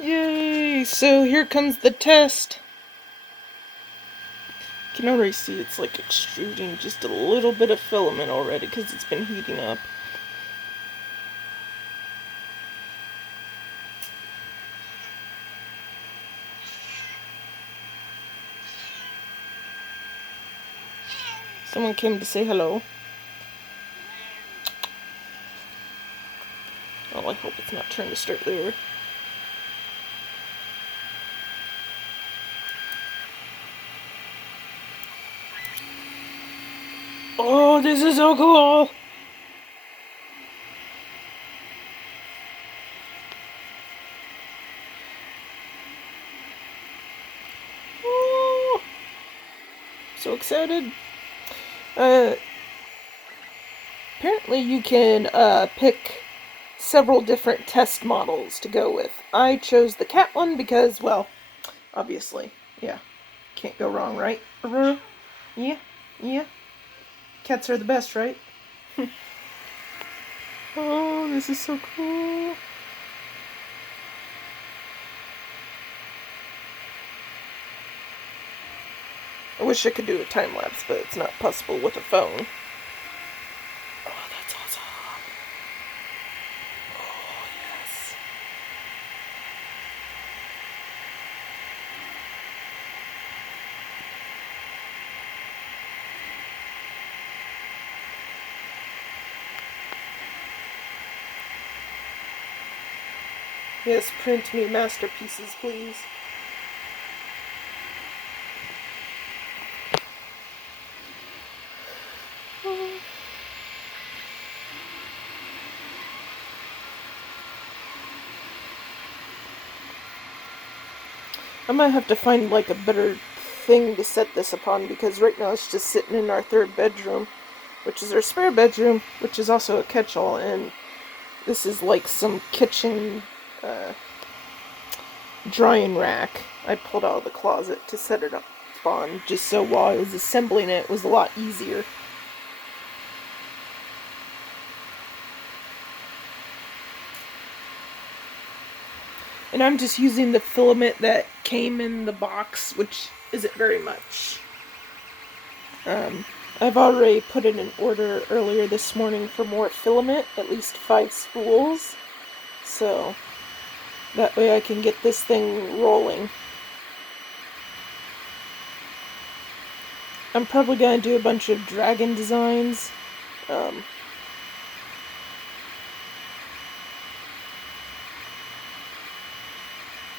Yay! So here comes the test. You can already see it's like extruding just a little bit of filament already because it's been heating up. Someone came to say hello. Oh, I hope it's not trying to start there. Oh, this is so cool! Oh, so excited. Apparently you can pick several different test models to go with. I chose the cat one because, well, obviously, yeah, can't go wrong, right? Yeah, yeah. Cats are the best, right? Oh, this is so cool. I wish I could do a time lapse, but it's not possible with a phone. Oh, that's awesome. Oh, yes. Yes, print me masterpieces, please. I might have to find like a better thing to set this upon because right now it's just sitting in our third bedroom, which is our spare bedroom, which is also a catch-all, and this is like some kitchen drying rack I pulled out of the closet to set it up on, just so while I was assembling it was a lot easier. And I'm just using the filament that came in the box, which isn't very much. I've already put in an order earlier this morning for more filament, at least 5 spools, so that way I can get this thing rolling. I'm probably going to do a bunch of dragon designs.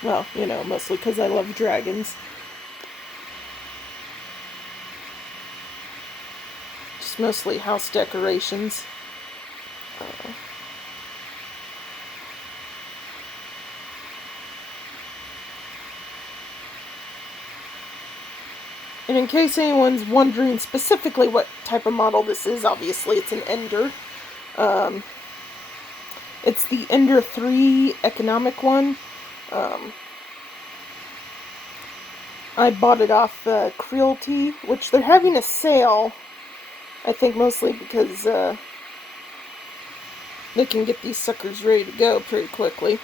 Well, you know, mostly because I love dragons. Just mostly house decorations. And in case anyone's wondering specifically what type of model this is, obviously it's an Ender. It's the Ender 3 economic one. I bought it off Crealty, which they're having a sale. I think mostly because they can get these suckers ready to go pretty quickly.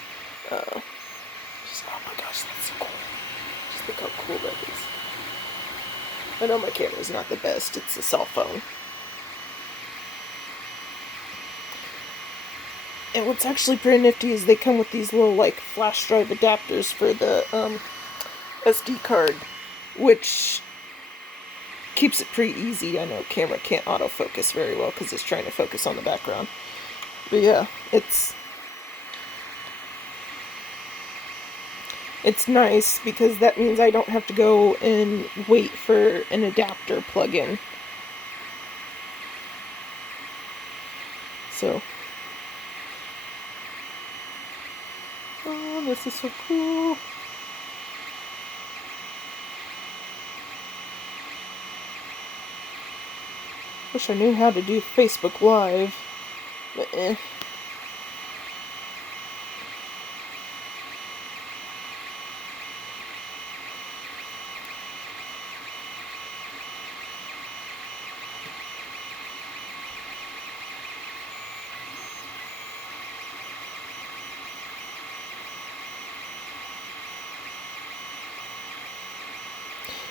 Oh my gosh, that's so cool. Just look how cool that is. I know my camera's not the best, it's a cell phone. And what's actually pretty nifty is they come with these little, like, flash drive adapters for the SD card, which keeps it pretty easy. I know camera can't autofocus very well because it's trying to focus on the background. But yeah, it's nice because that means I don't have to go and wait for an adapter plug-in. So, oh, this is so cool. Wish I knew how to do Facebook Live, but eh.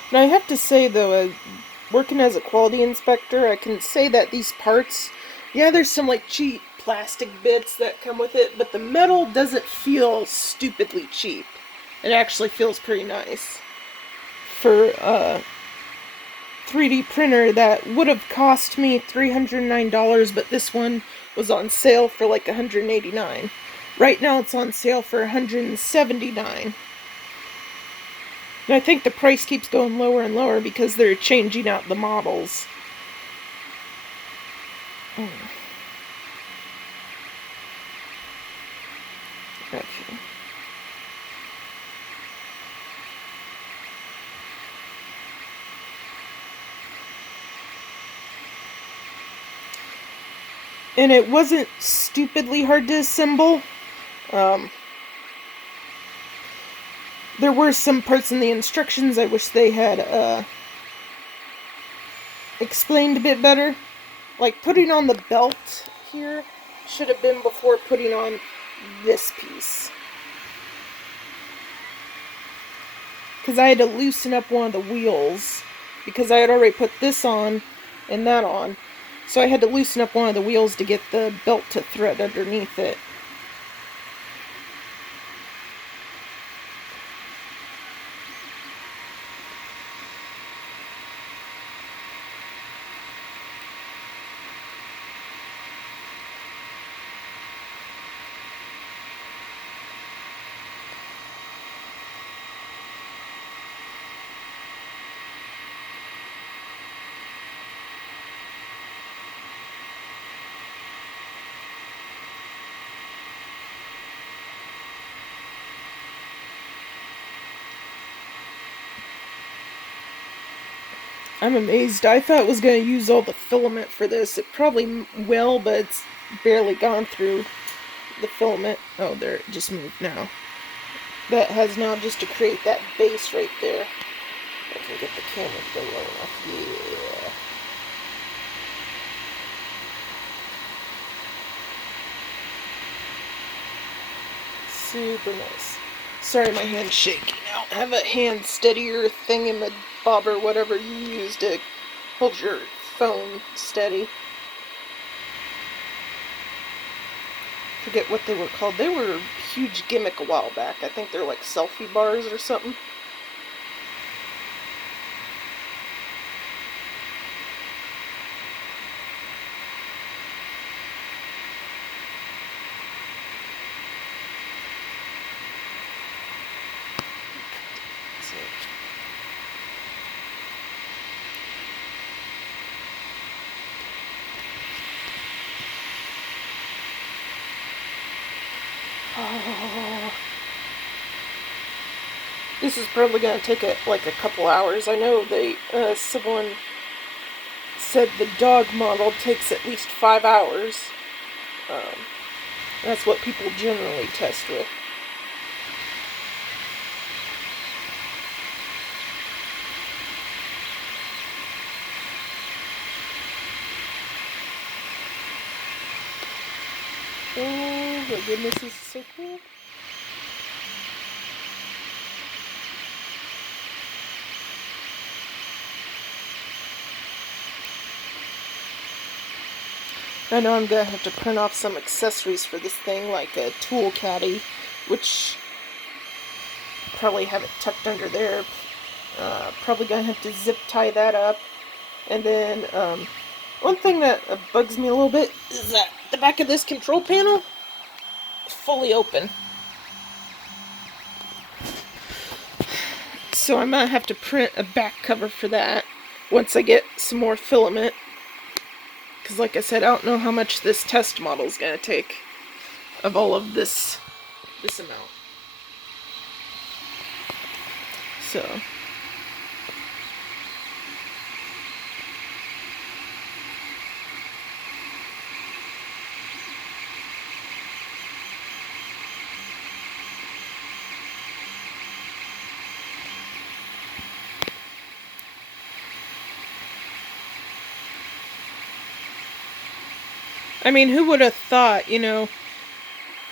And I have to say, though, working as a quality inspector, I can say that these parts, yeah, there's some like cheap plastic bits that come with it, but the metal doesn't feel stupidly cheap. It actually feels pretty nice. For a 3D printer that would have cost me $309, but this one was on sale for like $189. Right now it's on sale for $179. And I think the price keeps going lower and lower because they're changing out the models. Oh. Gotcha. And it wasn't stupidly hard to assemble. There were some parts in the instructions I wish they had explained a bit better. Like putting on the belt here should have been before putting on this piece. Because I had to loosen up one of the wheels. Because I had already put this on and that on. So I had to loosen up one of the wheels to get the belt to thread underneath it. I'm amazed. I thought it was going to use all the filament for this. It probably will, but it's barely gone through the filament. Oh, there, it just moved now. That has now just to create that base right there. I can get the camera to go low enough. Yeah. Super nice. Sorry, my hand's shaking. I don't have a hand steadier thing in the bob or whatever you use to hold your phone steady. Forget what they were called. They were a huge gimmick a while back. I think they're like selfie bars or something. Oh. This is probably going to take like a couple hours. I know someone said the dog model takes at least 5 hours. That's what people generally test with. Oh my goodness, this is so cool. I know I'm going to have to print off some accessories for this thing, like a tool caddy, which probably have it tucked under there. Probably going to have to zip tie that up. And then, one thing that bugs me a little bit is that the back of this control panel is fully open. So I might have to print a back cover for that once I get some more filament. Because like I said, I don't know how much this test model is going to take of all of this amount. So... I mean, who would have thought, you know,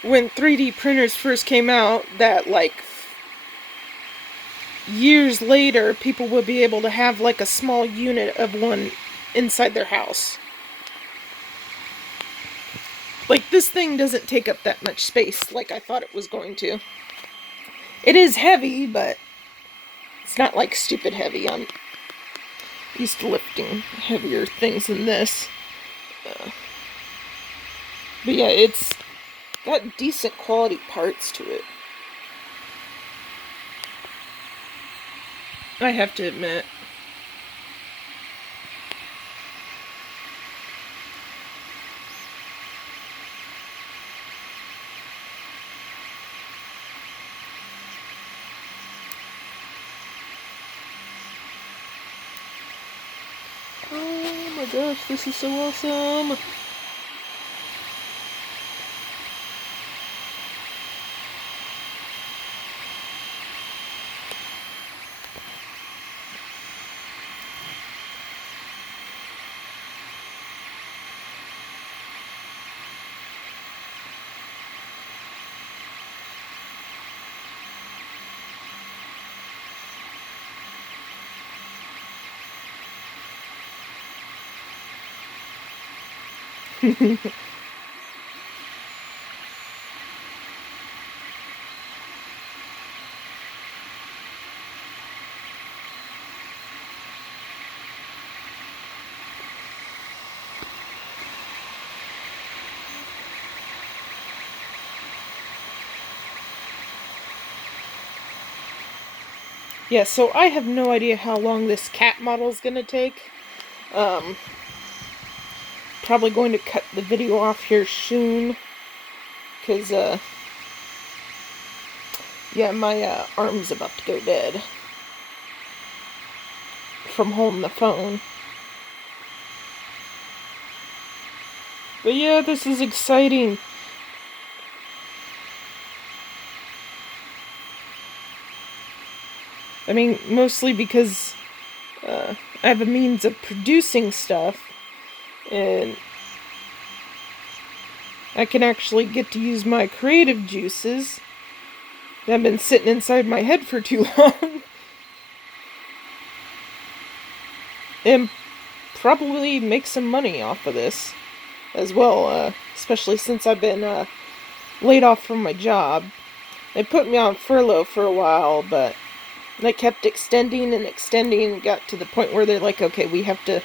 when 3D printers first came out, that, like, years later, people will be able to have like a small unit of one inside their house. Like, this thing doesn't take up that much space like I thought it was going to. It is heavy, but it's not like stupid heavy. I'm used to lifting heavier things than this. But yeah, it's got decent quality parts to it, I have to admit. Oh my gosh, this is so awesome! Yeah, so I have no idea how long this cat model is going to take. Probably going to cut the video off here soon. Because, yeah, my arm's about to go dead from holding the phone. But yeah, this is exciting. I mean, mostly because I have a means of producing stuff, and I can actually get to use my creative juices that have been sitting inside my head for too long, and probably make some money off of this as well, especially since I've been laid off from my job. They put me on furlough for a while, but they kept extending and extending, and got to the point where they're like, okay, we have to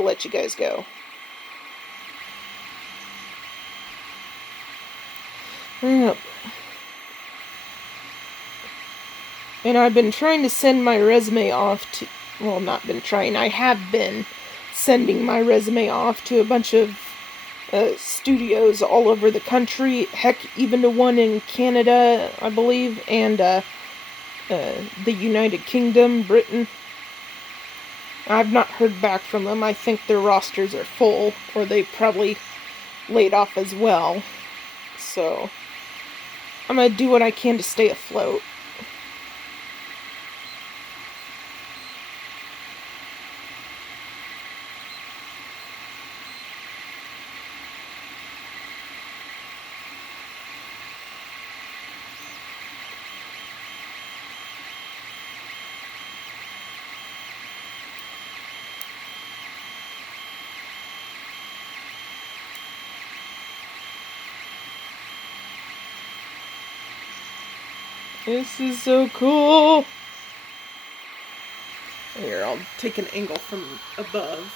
let you guys go. Yep. And I've been trying to send my resume off to, well, not been trying, I have been sending my resume off to a bunch of studios all over the country, heck, even to one in Canada, I believe, and the United Kingdom, Britain. I've not heard back from them. I think their rosters are full, or they probably laid off as well. So I'm gonna do what I can to stay afloat. This is so cool! Here, I'll take an angle from above.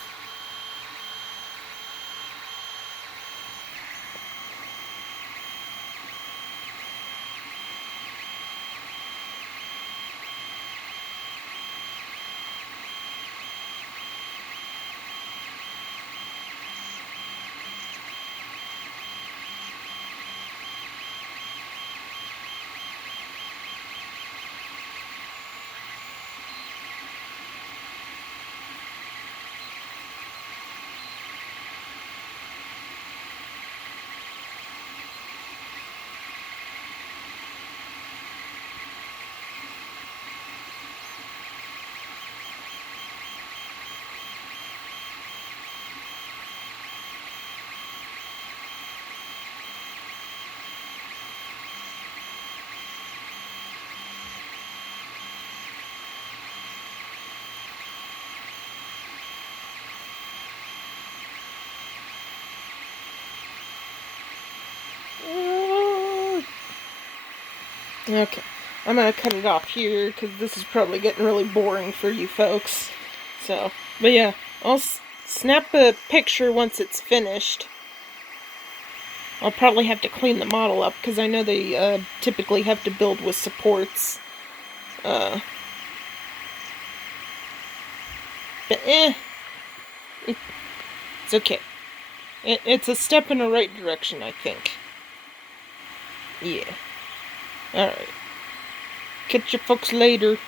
Okay, I'm gonna cut it off here because this is probably getting really boring for you folks. So, but yeah, I'll snap a picture once it's finished. I'll probably have to clean the model up because I know they typically have to build with supports. But it's okay. It's a step in the right direction, I think. Yeah. Alright. Catch you folks later.